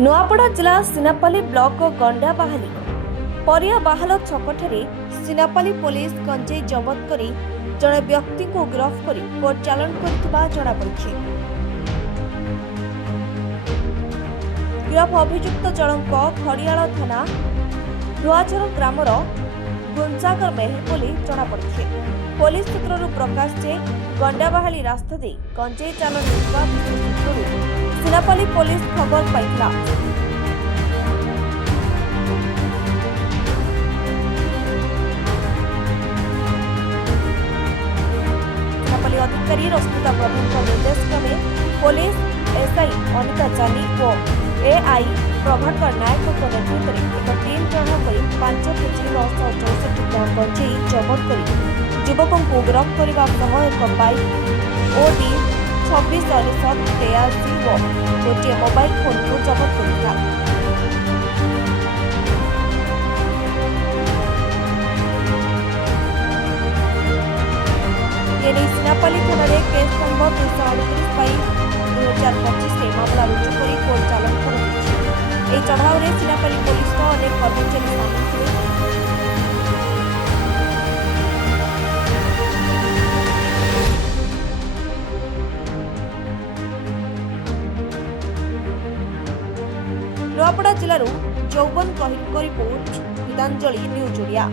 नुआपड़ा जिला सिनापाली ब्लॉक गंडाबाहाली परिया बाहाल छकठारे सिनापाली पुलिस गंजेई जबत कर जड़े व्यक्ति को गिरफ्त कर कोर्ट चालान करथिबा जणा पड़िछि। गिरफ अभियुक्त जनक खड़ियाल थाना धुआझर ग्रामर गुंजागर मेहर बोली जणा पड़िछि। पुलिस सूत्रରୁ प्रकाश जे गंडाबाहाली रास्ता दे गंजेई चालान होइबा सूत्रରୁ सिनापाली पुलिस खबर पाइला। सिनापाली अधिकारी रश्मिता प्रधान निर्देश क्रमे पुलिस एसआई अनिता जानी और एआई प्रभाकर नायक नेतृत्व में एक टीम गठन कर 5 केजी 964 ग्राम गंजेई जबत कर युवकों को गिरफ्त करने एक बाइक ओडी 2683 और गोटे मोबाइल फोन को जबत किया। सिनापाली थाना केस नंबर 238/2025 में मामला रुजु कर कोर्ट चालान कर चढ़ाऊ में सिनापाली पुलिस अनेक कर्मचारी सामिल थे। नुआपड़ा जिलूर जौबन कहिलको रिपोर्ट गीतांजलि न्यूज ओडिया।